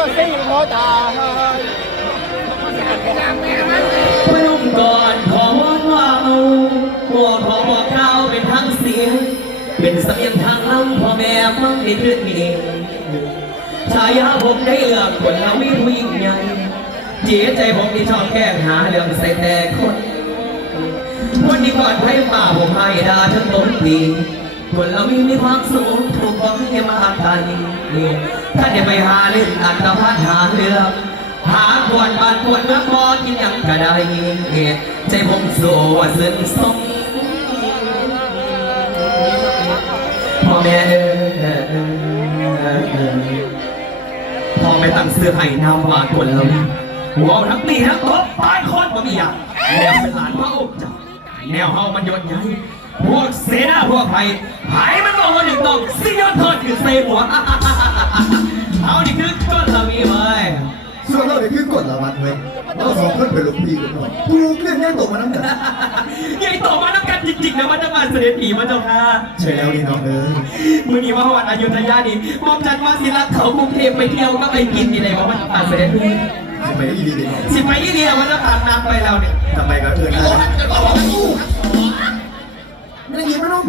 ก็ซิ่งหัวตายพนุ่มก่อนขอวอนว่าเอาหัวขอบอกกล่าวเป็นทั้งเสียง เป็นเสมียงทางลำพ่อแม่ฟังในคืนนี้ชายาผมได้เลือกคนละวิผู้ยิ่งใหญ่เจียใจผมที่ชอบแกล้หาเรื่องใส่แต่คนวันนี้ก่อนให้ป่าผมให้ดาทั้งต้นปีคนเรามีมีความสูงถูกต้องให้มาไทย ถ้านจะไปหาเล่นอันตพันหาเรือหาขวดบานขวดเมื่อพอกินยังก็ได้ใจผมสู้ว่ซึ้งสมพ่อแม่เด้อพ่อไปตั้งเสื้อให้นามว่าคนเราหัวทั้งปีทั้งตบปลายคนบ่มีอย่างแนวเป็นหลานพระองค์จ้าแนวเฮามันยศใหญ่พวกเสนาพวกไผ่ไผ่มันบอกว่าหนึ่งต้องสิยศเทิดคือเซหัว เอานี่คือก้นเรามีไว้ส่วนเราเนี่ยคือกฎละวัดเว้ยเราสองคนเป็นลูกพี่กันหน่อยผู้ลูกเรื่องแย่งตกมาน้ำกันยายต่อมาน้ำกันจริงๆนะมันจะมาเสด็จผีมาเจ้าค่ะใช่แล้วนี่น้องเอ้ยมื่อนี้ว่าวันอยุธยานี่มอมจันว่าสิรักเขากรุงเทพไปเที่ยวก็ไปกินนี่เลยว่ามันผ่านเสด็จผีทำไมอีดีดีน้องสิไปยี่เดียวมันจะผ่านน้ำไปแล้วเนี่ยทำไมก็เอื่นได้ไม่ได้ยินไหมน้อง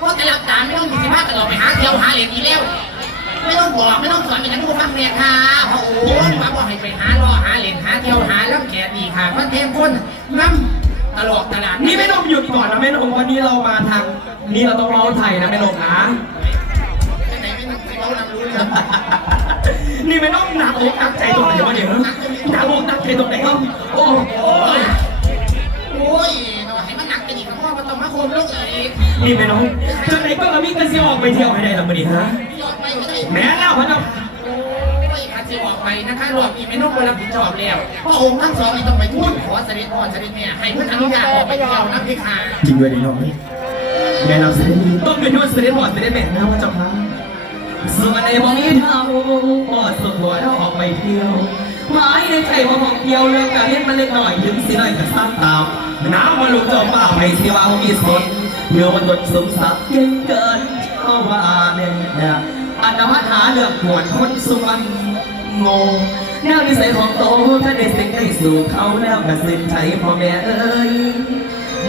พวกกระลับตาไม่ต้องมีสิบห้ากระโดดไปหาเที่ยวหาเหรียญอีแล้ว ไม่ต้องบอกไม่ต้องสอนเป็นนักดูฟังเรียนค่ะโอ้โหมาบอกให้ไปหารอหาเหรียญหาเที่ยวหาแล้วแกดีค่ะมันเทมคนน้ำตลอดตลาดนี่แม่นมหยุดก่อนนะแม่นมวันนี้เรามาทางนี่เราต้องเล่าไทยนะแม่นมนะไหนไม่ต้องเรานำรู้เรื่องนี่ไม่ต้องหนักอกหนักใจตรงไหนวะเนี่ยหนักอกหนักใจตรงไหนก็โอ้โหโอ้ยเราให้มันหนักไปอีกเพราะว่ามันต้องมาโคมลูกอีกนี่ไม่น้องจังไหนก็มามีกันเสียออกไปเที่ยวให้ได้ละมื้อนี้ฮะ ยอดไปไม่ได้แม้แล้วพระเจ้าโอ้ยอาจจะออกไปนะคะรอบนี้ไม่ต้องไปรับผิดชอบแล้วพระองค์ทั้งสองนี่ต้องไปพูดขอเสด็จพ่อเสด็จแม่ให้เพื่อนอนุญาตออกไปเที่ยวนะพี่ค่ะจริงด้วยนี่น้องเอ้ยแม่นำเสด็จต้องเป็นด้วยเสด็จพ่อเสด็จแม่นะพระเจ้าค่ะส่วนในบ่มีเท่าพ่อสุดหัวเราออกไปเที่ยวหมายในใจว่าของเที่ยวเรื่องการเล่นมันเล็กหน่อยถึงสิได้กับซ้ำตามน้ำมาลุกเจ้าป่าไปสิว่ามีสนเมื่อวันตดสมศักดิ์เก่งเกินเท่าว่าเนี่ย อันนวัตหาเรื่องหวนคนสุวรรณโง่แนวนิสัยของโตถ้าได้สิ่งให้สู่เขาแล้วกระสินใจพ่อแม่เอ้ย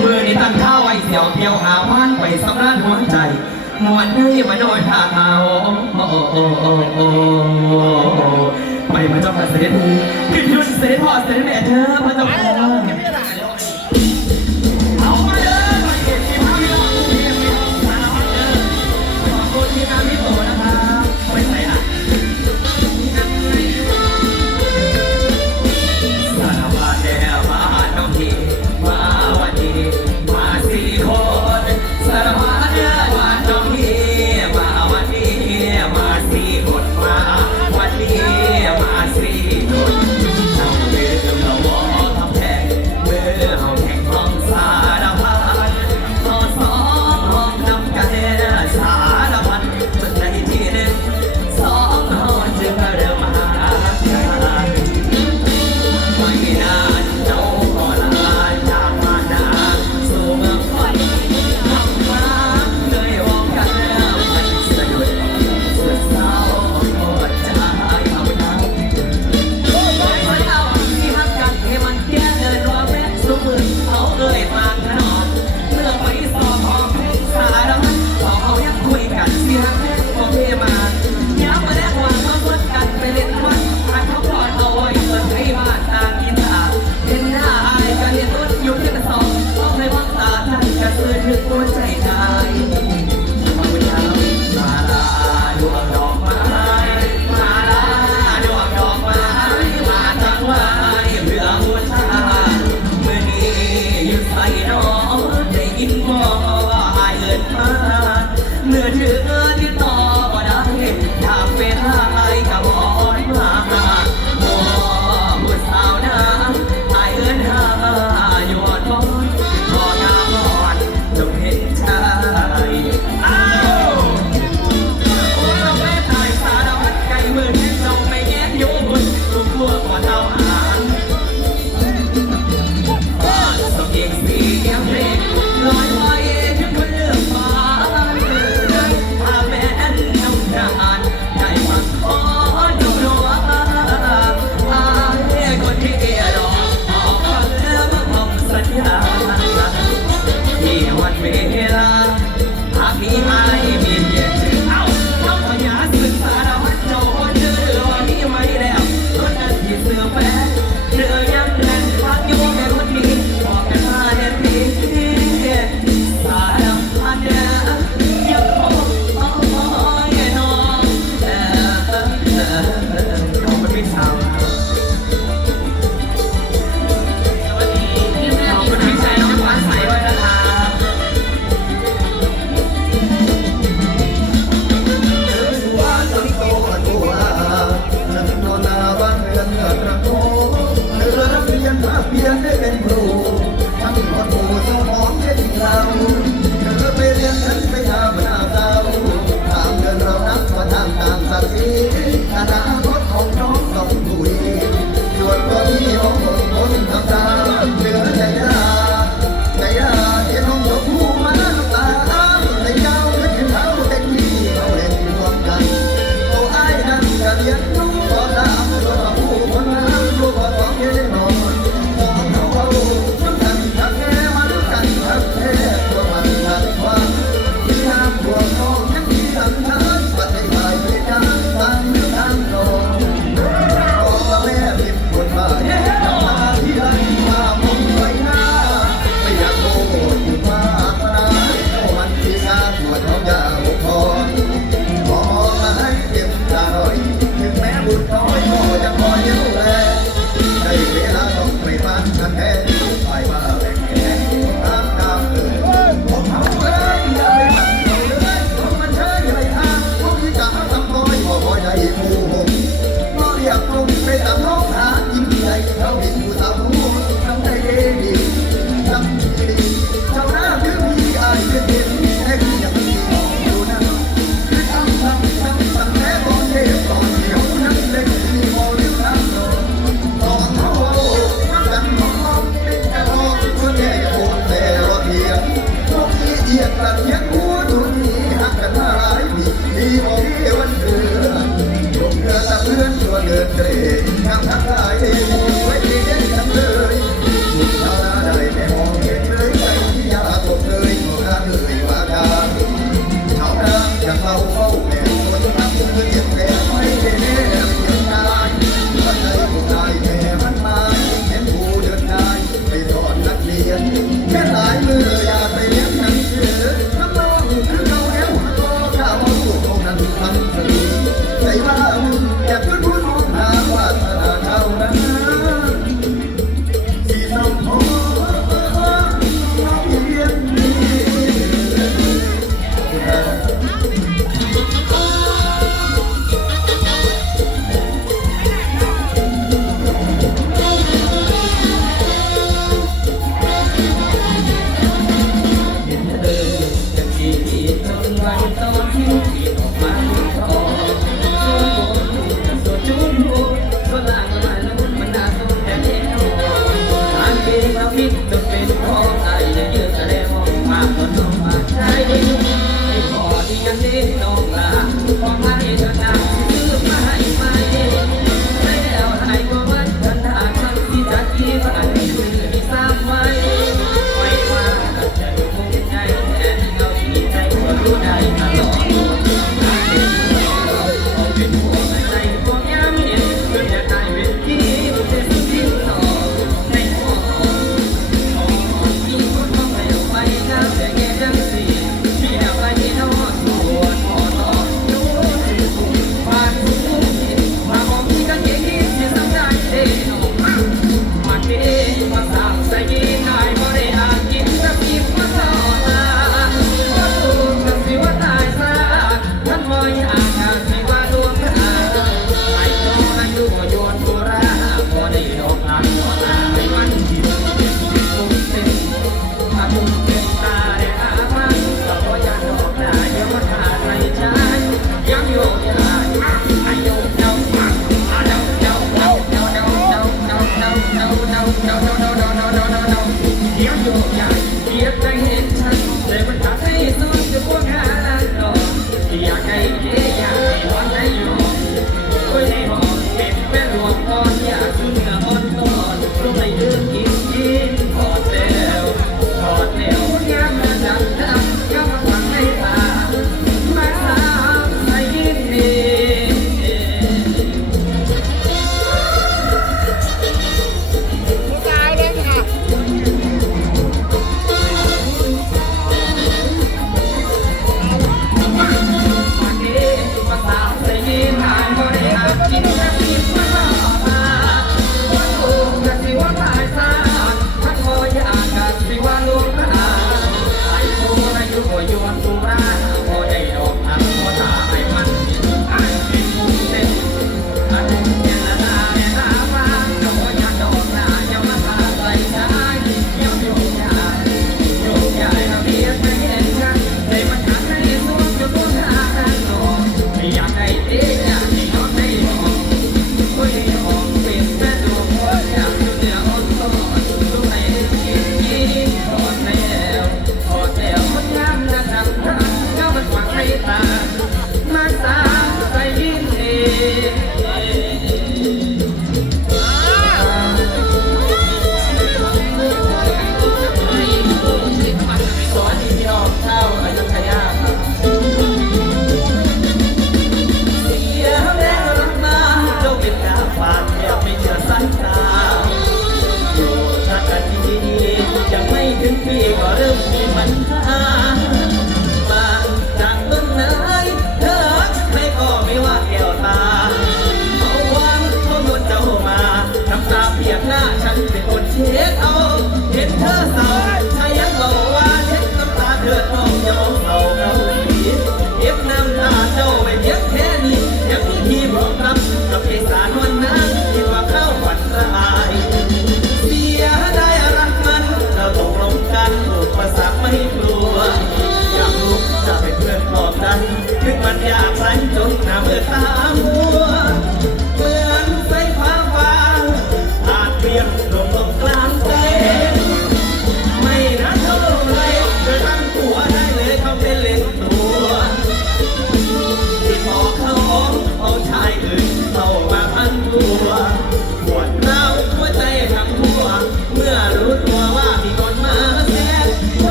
มือนี้ตั้งท่าไว้เสียวเดียวหาพันไปสำราญหัวใจมวนเฮ้ยมาโดนท่าเอาโอ้โอ้โอ้โอ้โอ้ไปพระเจ้าค่ะเสด็จพี่ขึ้นยุนเสด็จพ่อเสด็จแม่เธอพระเจ้าค่ะ ถึงวันยากไรจนหน้าเมื่อตามั